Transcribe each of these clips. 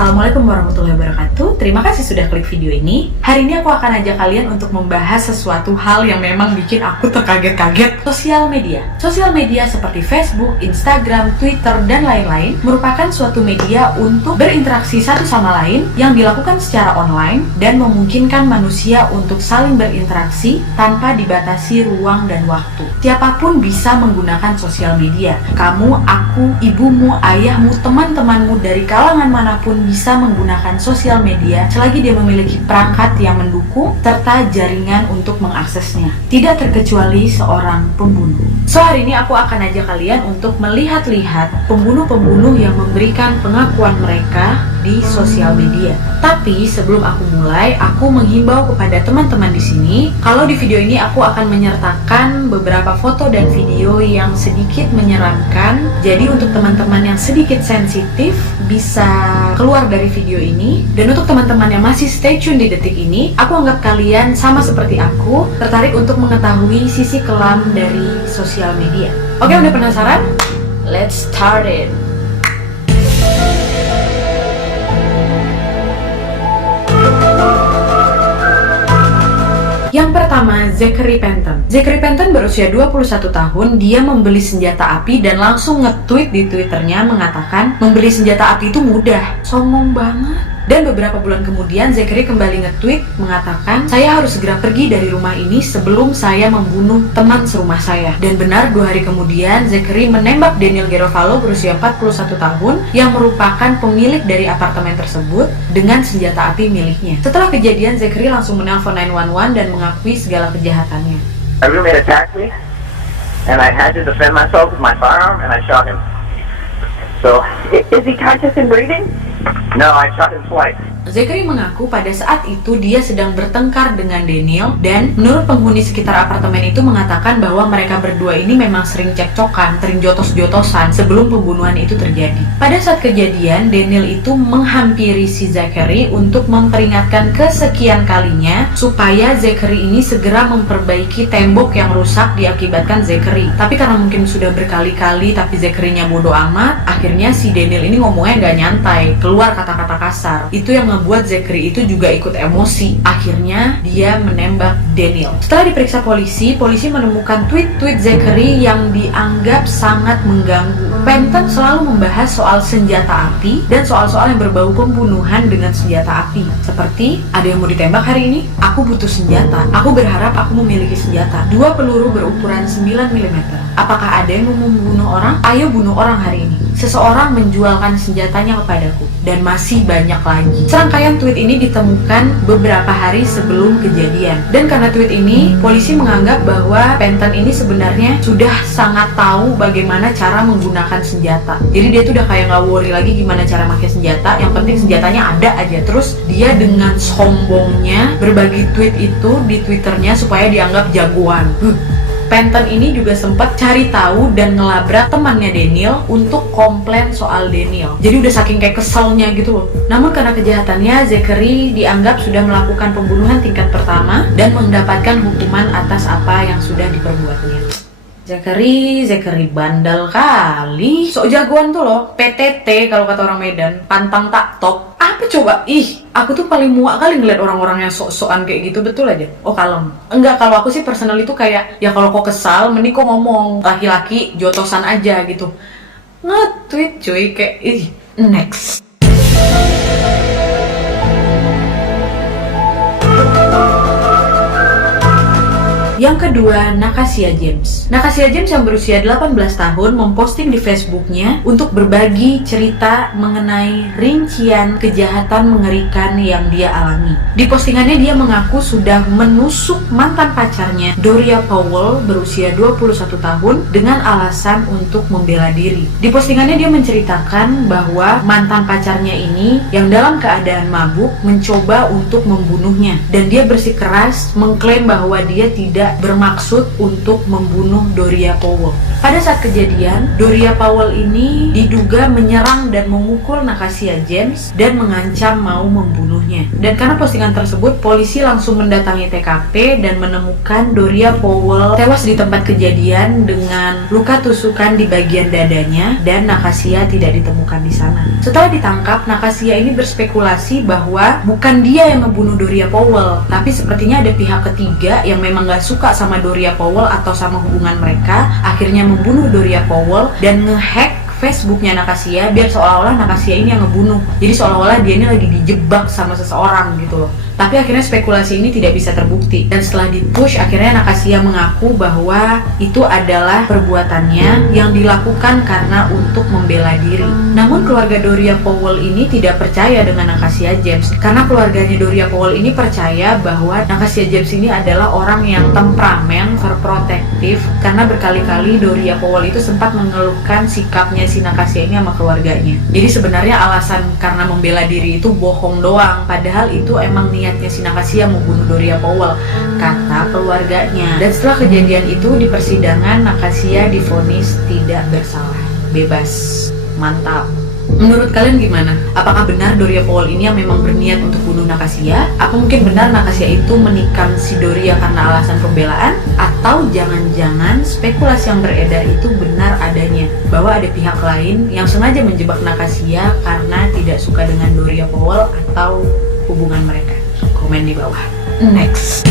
Assalamualaikum warahmatullahi wabarakatuh. Terima kasih sudah klik video ini. Hari ini aku akan ajak kalian untuk membahas sesuatu hal yang memang bikin aku terkaget-kaget. Sosial media. Sosial media seperti Facebook, Instagram, Twitter, dan lain-lain merupakan suatu media untuk berinteraksi satu sama lain yang dilakukan secara online dan memungkinkan manusia untuk saling berinteraksi tanpa dibatasi ruang dan waktu. Siapapun bisa menggunakan sosial media. Kamu, aku, ibumu, ayahmu, teman-temanmu dari kalangan manapun bisa menggunakan sosial media selagi dia memiliki perangkat yang mendukung serta jaringan untuk mengaksesnya. Tidak terkecuali seorang pembunuh. So, hari ini aku akan ajak kalian untuk melihat-lihat pembunuh-pembunuh yang memberikan pengakuan mereka di sosial media. Tapi sebelum aku mulai, aku menghimbau kepada teman-teman di sini, kalau di video ini aku akan menyertakan beberapa foto dan video yang sedikit menyeramkan. Jadi untuk teman-teman yang sedikit sensitif bisa keluar dari video ini. Dan untuk teman-teman yang masih stay tune di detik ini, aku anggap kalian sama seperti aku, tertarik untuk mengetahui sisi kelam dari sosial media. Oke, udah penasaran? Let's start it. Yang pertama, Zachary Penton. Zachary Penton berusia 21 tahun, dia membeli senjata api dan langsung nge-tweet di Twitternya mengatakan membeli senjata api itu mudah. Sombong banget. Dan beberapa bulan kemudian, Zachary kembali nge-tweet mengatakan, saya harus segera pergi dari rumah ini sebelum saya membunuh teman serumah saya. Dan benar, 2 hari kemudian, Zachary menembak Daniel Garofalo berusia 41 tahun yang merupakan pemilik dari apartemen tersebut dengan senjata api miliknya. Setelah kejadian, Zachary langsung menelpon 911 dan mengakui segala kejahatannya. A roommate attacked me, and I had to defend myself with my firearm, and I shot him. So, Is he conscious and breathing? no, I shot him twice. Zachary mengaku pada saat itu dia sedang bertengkar dengan Daniel dan menurut penghuni sekitar apartemen itu mengatakan bahwa mereka berdua ini memang sering cekcokan, sering jotos-jotosan sebelum pembunuhan itu terjadi. Pada saat kejadian, Daniel itu menghampiri si Zachary untuk memperingatkan kesekian kalinya supaya Zachary ini segera memperbaiki tembok yang rusak diakibatkan Zachary. Tapi karena mungkin sudah berkali-kali tapi Zachary-nya bodoh amat, akhirnya si Daniel ini ngomongnya nggak nyantai, keluar kata-kata kasar. Itu yang ngebuat Zachary itu juga ikut emosi. Akhirnya dia menembak Daniel. Setelah diperiksa polisi, polisi menemukan tweet-tweet Zachary yang dianggap sangat mengganggu. Penton selalu membahas soal senjata api dan soal-soal yang berbau pembunuhan dengan senjata api. Seperti, ada yang mau ditembak hari ini? Aku butuh senjata. Aku berharap aku memiliki senjata. 2 peluru berukuran 9 mm. Apakah ada yang mau membunuh orang? Ayo bunuh orang hari ini. Seseorang menjualkan senjatanya kepadaku. Dan masih banyak lagi. Serangkaian tweet ini ditemukan beberapa hari sebelum kejadian. Dan karena tweet ini, polisi menganggap bahwa Penton ini sebenarnya sudah sangat tahu bagaimana cara menggunakan senjata. Jadi dia tuh udah kayak nggak worry lagi gimana cara pakai senjata. Yang penting senjatanya ada aja. Terus dia dengan sombongnya berbagi tweet itu di Twitternya supaya dianggap jagoan. Penton ini juga sempat cari tahu dan ngelabrak temannya Daniel untuk komplain soal Daniel. Jadi udah saking kayak keselnya gitu loh. Namun karena kejahatannya, Zachary dianggap sudah melakukan pembunuhan tingkat pertama dan mendapatkan hukuman atas apa yang sudah diperbuatnya. Zachary bandel kali. Sok jagoan tuh loh, PTT kalau kata orang Medan, pantang tak top. Apa coba? Ih, aku tuh paling muak kali ngeliat orang-orang yang sok-sokan kayak gitu, betul aja. Oh kalem. Enggak, kalau aku sih personal itu kayak, ya kalau kok kesal, mending kok ngomong. Laki-laki jotosan aja gitu. Nge-tweet cuy, kayak, ih, next. Yang kedua, Nakasia James. Nakasia James yang berusia 18 tahun memposting di Facebooknya untuk berbagi cerita mengenai rincian kejahatan mengerikan yang dia alami. Di postingannya dia mengaku sudah menusuk mantan pacarnya, Doria Powell, berusia 21 tahun dengan alasan untuk membela diri. Di postingannya dia menceritakan bahwa mantan pacarnya ini yang dalam keadaan mabuk mencoba untuk membunuhnya. Dan dia bersikeras mengklaim bahwa dia tidak bermaksud untuk membunuh Doria Powell. Pada saat kejadian, Doria Powell ini diduga menyerang dan memukul Nakasia James dan mengancam mau membunuhnya. membunuhnya. Dan karena postingan tersebut, polisi langsung mendatangi TKP dan menemukan Doria Powell tewas di tempat kejadian dengan luka tusukan di bagian dadanya, dan Nacasia tidak ditemukan di sana. Setelah ditangkap, Nacasia ini berspekulasi bahwa bukan dia yang membunuh Doria Powell, tapi sepertinya ada pihak ketiga yang memang gak suka sama Doria Powell atau sama hubungan mereka, akhirnya membunuh Doria Powell dan ngehack Facebooknya Nacasia biar seolah-olah Nacasia ini yang ngebunuh. Jadi seolah-olah dia ini lagi dijebak sama seseorang gitu loh. Tapi akhirnya spekulasi ini tidak bisa terbukti. Dan setelah dipush, akhirnya Nacasia mengaku bahwa itu adalah perbuatannya yang dilakukan karena untuk membela diri. Namun keluarga Doria Powell ini tidak percaya dengan Nacasia James, karena keluarganya Doria Powell ini percaya bahwa Nacasia James ini adalah orang yang temperamen, overprotective, karena berkali-kali Doria Powell itu sempat mengeluhkan sikapnya si Nacasia ini sama keluarganya. Jadi sebenarnya alasan karena membela diri itu bohong doang, padahal itu emang niatnya si Nacasia mau bunuh Doria Powell, kata keluarganya. Dan setelah kejadian itu di persidangan, Nacasia divonis tidak bersalah, bebas. Mantap. Menurut kalian gimana? Apakah benar Doria Powell ini yang memang berniat untuk bunuh Nacasia? Apa mungkin benar Nacasia itu menikam si Doria karena alasan pembelaan? Atau jangan-jangan spekulasi yang beredar itu benar adanya, bahwa ada pihak lain yang sengaja menjebak Nacasia karena tidak suka dengan Doria Powell atau hubungan mereka? Komen di bawah. Next.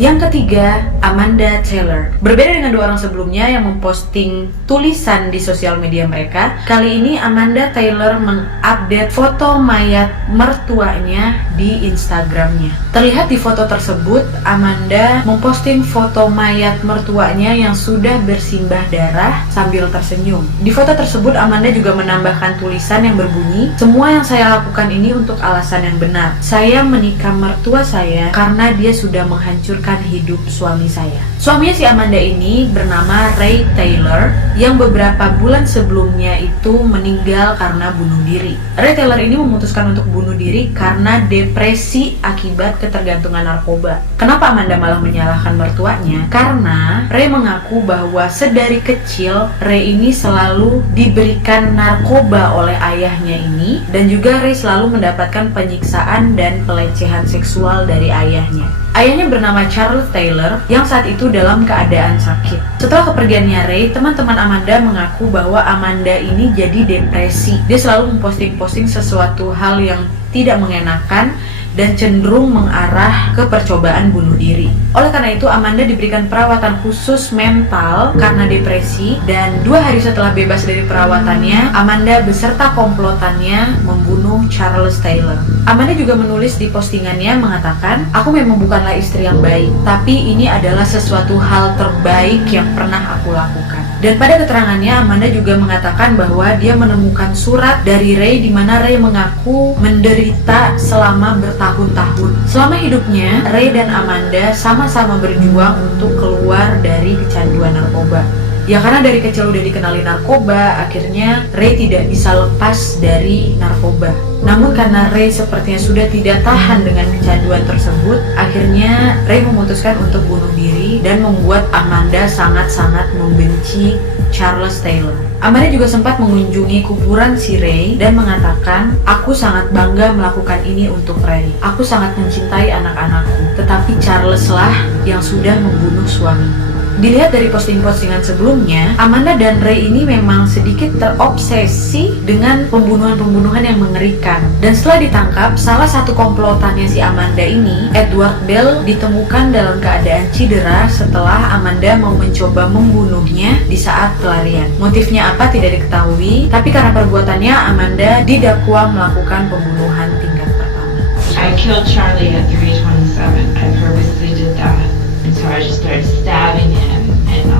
Yang ketiga, Amanda Taylor. Berbeda dengan dua orang sebelumnya yang memposting tulisan di sosial media mereka, kali ini Amanda Taylor mengupdate foto mayat mertuanya di Instagramnya. Terlihat di foto tersebut, Amanda memposting foto mayat mertuanya yang sudah bersimbah darah sambil tersenyum. Di foto tersebut, Amanda juga menambahkan tulisan yang berbunyi, "Semua yang saya lakukan ini untuk alasan yang benar. Saya menikam mertua saya karena dia sudah menghancurkan hidup suami saya." Suaminya si Amanda ini bernama Ray Taylor, yang beberapa bulan sebelumnya itu meninggal karena bunuh diri. Ray Taylor ini memutuskan untuk bunuh diri karena depresi akibat ketergantungan narkoba. Kenapa Amanda malah menyalahkan mertuanya? Karena Ray mengaku bahwa sedari kecil Ray ini selalu diberikan narkoba oleh ayahnya ini, dan juga Ray selalu mendapatkan penyiksaan dan pelecehan seksual dari ayahnya. Ayahnya bernama Charles Taylor yang saat itu dalam keadaan sakit. Setelah kepergiannya Ray, teman-teman Amanda mengaku bahwa Amanda ini jadi depresi. Dia selalu memposting-posting sesuatu hal yang tidak mengenakan dan cenderung mengarah ke percobaan bunuh diri. Oleh karena itu, Amanda diberikan perawatan khusus mental karena depresi, dan 2 hari setelah bebas dari perawatannya, Amanda beserta komplotannya membunuh Charles Taylor. Amanda juga menulis di postingannya mengatakan, "Aku memang bukanlah istri yang baik, tapi ini adalah sesuatu hal terbaik yang pernah aku lakukan." Dan pada keterangannya, Amanda juga mengatakan bahwa dia menemukan surat dari Ray di mana Ray mengaku menderita selama bertahun-tahun. Selama hidupnya, Ray dan Amanda sama-sama berjuang untuk keluar dari kecanduan narkoba. Ya karena dari kecil udah dikenali narkoba, akhirnya Ray tidak bisa lepas dari narkoba. Namun karena Ray sepertinya sudah tidak tahan dengan kecanduan tersebut, akhirnya Ray memutuskan untuk bunuh diri dan membuat Amanda sangat-sangat membenci Charles Taylor. Amanda juga sempat mengunjungi kuburan si Ray dan mengatakan, "Aku sangat bangga melakukan ini untuk Ray. Aku sangat mencintai anak-anakku, tetapi Charles lah yang sudah membunuh suamiku." Dilihat dari posting-postingan sebelumnya, Amanda dan Ray ini memang sedikit terobsesi dengan pembunuhan-pembunuhan yang mengerikan. Dan setelah ditangkap, salah satu komplotannya si Amanda ini, Edward Bell, ditemukan dalam keadaan cedera setelah Amanda mau mencoba membunuhnya di saat pelarian. Motifnya apa tidak diketahui, tapi karena perbuatannya, Amanda didakwa melakukan pembunuhan tingkat pertama. I killed Charlie at 3:27. I purposely did that. And so I just started stabbing him and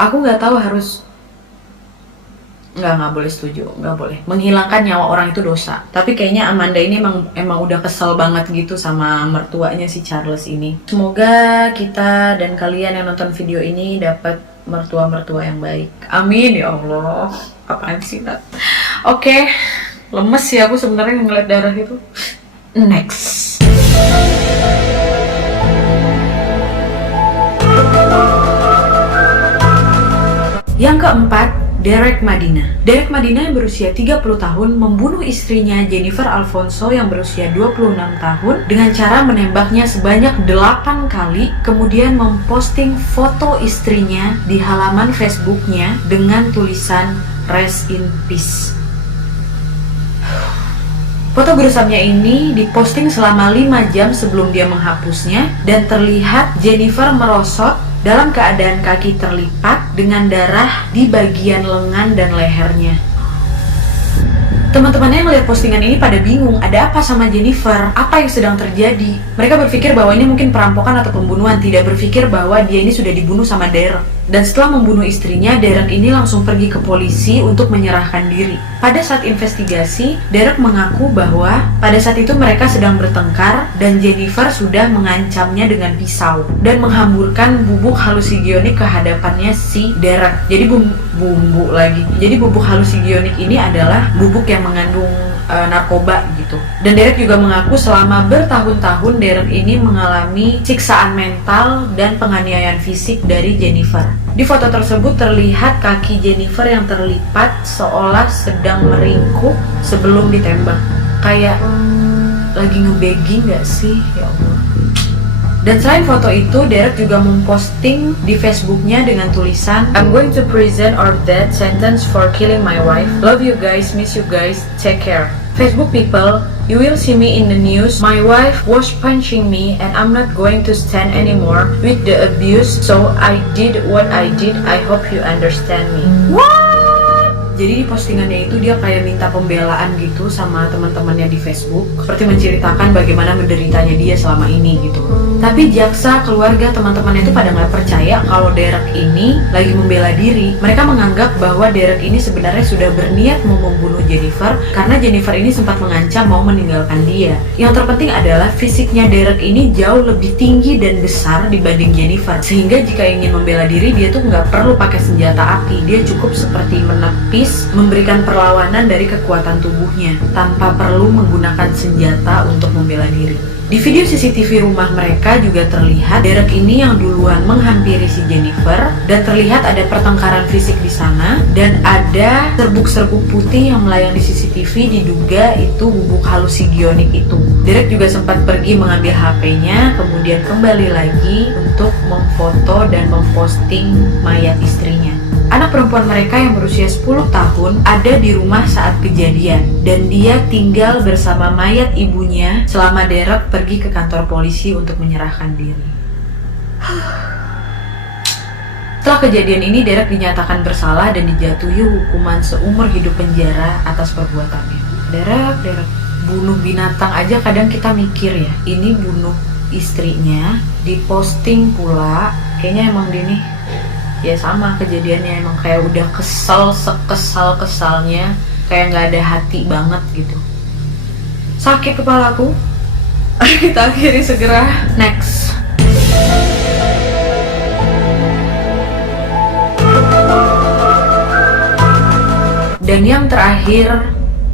Aku nggak tahu harus nggak boleh setuju, nggak boleh menghilangkan nyawa orang itu dosa. Tapi kayaknya Amanda ini emang udah kesel banget gitu sama mertuanya si Charles ini. Semoga kita dan kalian yang nonton video ini dapat mertua-mertua yang baik. Amin ya Allah. Apaan sih, Nat? Oke, lemes sih aku sebenarnya ngeliat darah itu. Next. Yang keempat, Derek Madina. Derek Madina yang berusia 30 tahun membunuh istrinya Jennifer Alfonso yang berusia 26 tahun dengan cara menembaknya sebanyak 8 kali, kemudian memposting foto istrinya di halaman Facebooknya dengan tulisan Rest in Peace. Foto gerusamnya ini diposting selama 5 jam sebelum dia menghapusnya, dan terlihat Jennifer merosot dalam keadaan kaki terlipat dengan darah di bagian lengan dan lehernya. Teman-temannya yang melihat postingan ini pada bingung, ada apa sama Jennifer? Apa yang sedang terjadi? Mereka berpikir bahwa ini mungkin perampokan atau pembunuhan, tidak berpikir bahwa dia ini sudah dibunuh sama Derek. Dan setelah membunuh istrinya, Derek ini langsung pergi ke polisi untuk menyerahkan diri. Pada saat investigasi, Derek mengaku bahwa pada saat itu mereka sedang bertengkar dan Jennifer sudah mengancamnya dengan pisau dan menghamburkan bubuk halusinogenic ke hadapannya si Derek. Jadi Jadi bubuk halusinogenic ini adalah bubuk yang mengandung narkoba gitu. Dan Derek juga mengaku selama bertahun-tahun Derek ini mengalami siksaan mental dan penganiayaan fisik dari Jennifer. Di foto tersebut terlihat kaki Jennifer yang terlipat seolah sedang meringkuk sebelum ditembak. Kayak lagi ngebegging gak sih? Ya Allah. Dan selain foto itu, Derek juga memposting di Facebooknya dengan tulisan I'm going to prison or death sentence for killing my wife. Love you guys, miss you guys, take care. Facebook people, you will see me in the news. My wife was punching me and I'm not going to stand anymore with the abuse. So I did what I did. I hope you understand me. What? Jadi di postingannya itu dia kayak minta pembelaan gitu sama teman-temannya di Facebook, seperti menceritakan bagaimana menderitanya dia selama ini gitu. Tapi jaksa, keluarga, teman-temannya itu pada nggak percaya kalau Derek ini lagi membela diri. Mereka menganggap bahwa Derek ini sebenarnya sudah berniat mau membunuh Jennifer karena Jennifer ini sempat mengancam mau meninggalkan dia. Yang terpenting adalah fisiknya Derek ini jauh lebih tinggi dan besar dibanding Jennifer, sehingga jika ingin membela diri dia tuh nggak perlu pakai senjata api. Dia cukup seperti menepis, memberikan perlawanan dari kekuatan tubuhnya tanpa perlu menggunakan senjata untuk membela diri. Di video CCTV rumah mereka juga terlihat Derek ini yang duluan menghampiri si Jennifer, dan terlihat ada pertengkaran fisik di sana dan ada serbuk-serbuk putih yang melayang di CCTV, diduga itu bubuk halusinogenic itu. Derek juga sempat pergi mengambil HP-nya, kemudian kembali lagi untuk memfoto dan memposting mayat istrinya. Anak perempuan mereka yang berusia 10 tahun ada di rumah saat kejadian, dan dia tinggal bersama mayat ibunya selama Derek pergi ke kantor polisi untuk menyerahkan diri. Setelah kejadian ini, Derek dinyatakan bersalah dan dijatuhi hukuman seumur hidup penjara atas perbuatannya. Derek, bunuh binatang aja kadang kita mikir ya, ini bunuh istrinya, diposting pula, kayaknya emang dia nih ya sama kejadiannya, emang kayak udah kesel sekesal-kesalnya, kayak nggak ada hati banget gitu. Sakit kepalaku. Kita akhiri segera. Next. Dan yang terakhir,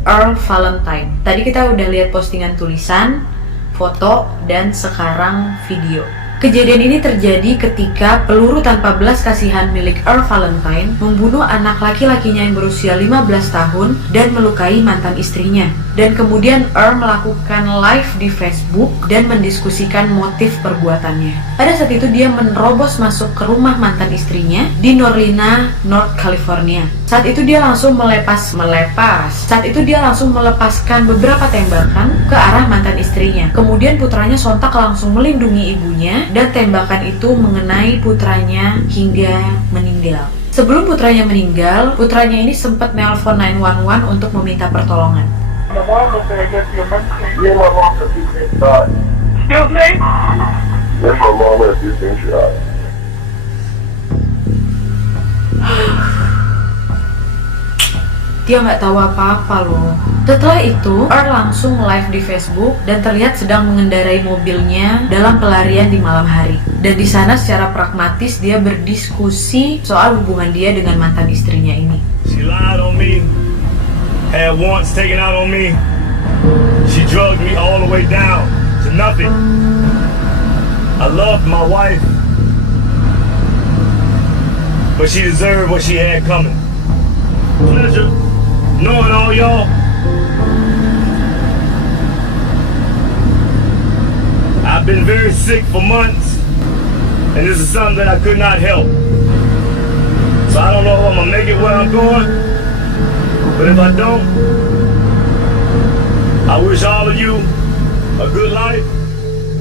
Earl Valentine. Tadi kita udah lihat postingan tulisan, foto, dan sekarang video. Kejadian ini terjadi ketika peluru tanpa belas kasihan milik Earl Valentine membunuh anak laki-lakinya yang berusia 15 tahun dan melukai mantan istrinya. Dan kemudian Earl melakukan live di Facebook dan mendiskusikan motif perbuatannya. Pada saat itu dia menerobos masuk ke rumah mantan istrinya di Norlina, North California. Saat itu dia langsung melepaskan beberapa tembakan ke arah mantan istrinya. Kemudian putranya sontak langsung melindungi ibunya, dan tembakan itu mengenai putranya hingga meninggal. Sebelum putranya meninggal, putranya ini sempat nelpon 911 untuk meminta pertolongan. My mom was there against your mention. Yeah, my mom has these things shot. Excuse me? Yes, my mom has these things shot. Dia nggak tahu apa-apa loh. Setelah itu, Earl langsung live di Facebook dan terlihat sedang mengendarai mobilnya dalam pelarian di malam hari. Dan di sana secara pragmatis dia berdiskusi soal hubungan dia dengan mantan istrinya ini. She lied on me, had warrants taken out on me. She drugged me all the way down to nothing. I loved my wife, but but she deserved what she had coming. Pleasure knowing all y'all. I've been very sick for months, and this is something that I could not help. So I don't know if I'm gonna make it where I'm going, but if I don't, I wish all of you a good life.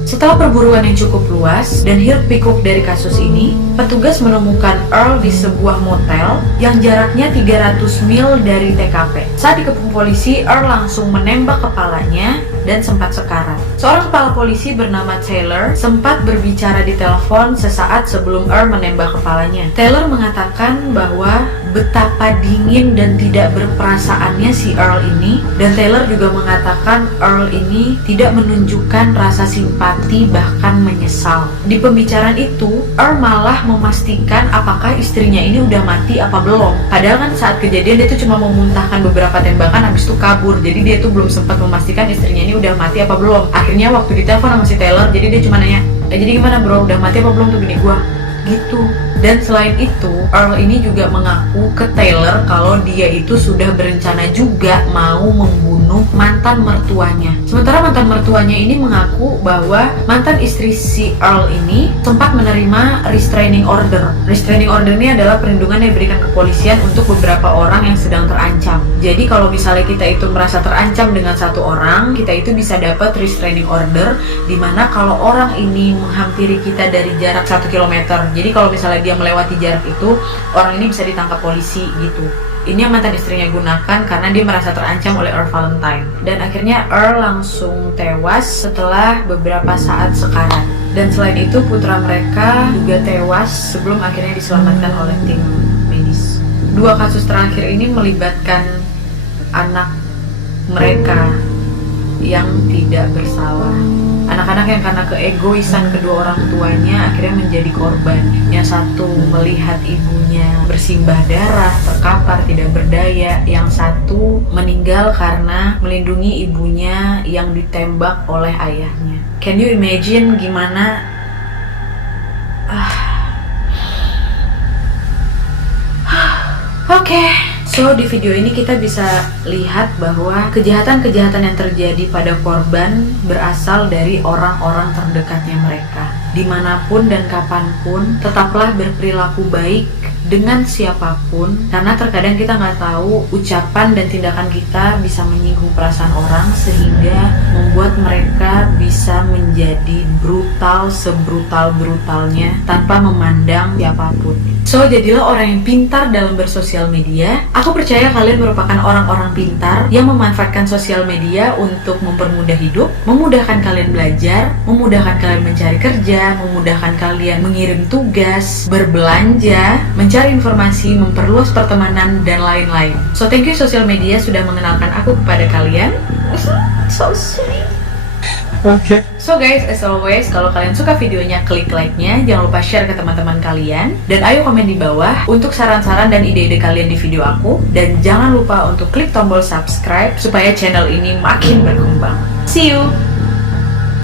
Setelah perburuan yang cukup luas dan hiruk pikuk dari kasus ini, petugas menemukan Earl di sebuah motel yang jaraknya 300 mil dari TKP. Saat dikepung polisi, Earl langsung menembak kepalanya dan sempat sekarat. Seorang kepala polisi bernama Taylor sempat berbicara di telepon sesaat sebelum Earl menembak kepalanya. Taylor mengatakan bahwa betapa dingin dan tidak berperasaannya si Earl ini, dan Taylor juga mengatakan Earl ini tidak menunjukkan rasa simpati bahkan menyesal. Di pembicaraan itu, Earl malah memastikan apakah istrinya ini udah mati apa belum. Padahal kan saat kejadian dia tuh cuma memuntahkan beberapa tembakan habis itu kabur. Jadi dia tuh belum sempat memastikan istrinya ini udah mati apa belum. Akhirnya waktu ditelepon sama si Taylor, jadi dia cuma nanya, jadi gimana bro, udah mati apa belum tuh bini gua? Gitu. Dan selain itu, Earl ini juga mengaku ke Taylor kalau dia itu sudah berencana juga mau membunuh mantan mertuanya. Sementara mantan mertuanya ini mengaku bahwa mantan istri si Earl ini sempat menerima restraining order. Restraining order ini adalah perlindungan yang diberikan kepolisian untuk beberapa orang yang sedang terancam. Jadi kalau misalnya kita itu merasa terancam dengan satu orang, kita itu bisa dapat restraining order, dimana kalau orang ini menghampiri kita dari jarak 1 km. Jadi kalau misalnya dia melewati jarak itu, orang ini bisa ditangkap polisi gitu. Ini yang mantan istrinya gunakan karena dia merasa terancam oleh Earl Valentine. Dan akhirnya Earl langsung tewas setelah beberapa saat sekarat. Dan selain itu putra mereka juga tewas sebelum akhirnya diselamatkan oleh tim medis. Dua kasus terakhir ini melibatkan anak mereka yang tidak bersalah. Anak-anak yang karena keegoisan kedua orang tuanya akhirnya menjadi korban. Yang satu melihat ibunya bersimbah darah, terkapar, tidak berdaya. Yang satu meninggal karena melindungi ibunya yang ditembak oleh ayahnya. Can you imagine gimana? Oke. So, di video ini kita bisa lihat bahwa kejahatan-kejahatan yang terjadi pada korban berasal dari orang-orang terdekatnya mereka. Dimanapun dan kapanpun, tetaplah berperilaku baik dengan siapapun, karena terkadang kita nggak tahu ucapan dan tindakan kita bisa menyinggung perasaan orang sehingga membuat mereka bisa menjadi brutal sebrutal-brutalnya tanpa memandang siapapun. So, jadilah orang yang pintar dalam bersosial media. Aku percaya kalian merupakan orang-orang pintar yang memanfaatkan sosial media untuk mempermudah hidup, memudahkan kalian belajar, memudahkan kalian mencari kerja, memudahkan kalian mengirim tugas, berbelanja, mencari informasi, memperluas pertemanan, dan lain-lain. So, thank you sosial media sudah mengenalkan aku kepada kalian. So sweet. Okay. So guys, as always, kalau kalian suka videonya, klik like-nya, jangan lupa share ke teman-teman kalian, dan ayo komen di bawah untuk saran-saran dan ide-ide kalian di video aku, dan jangan lupa untuk klik tombol subscribe supaya channel ini makin berkembang. See you!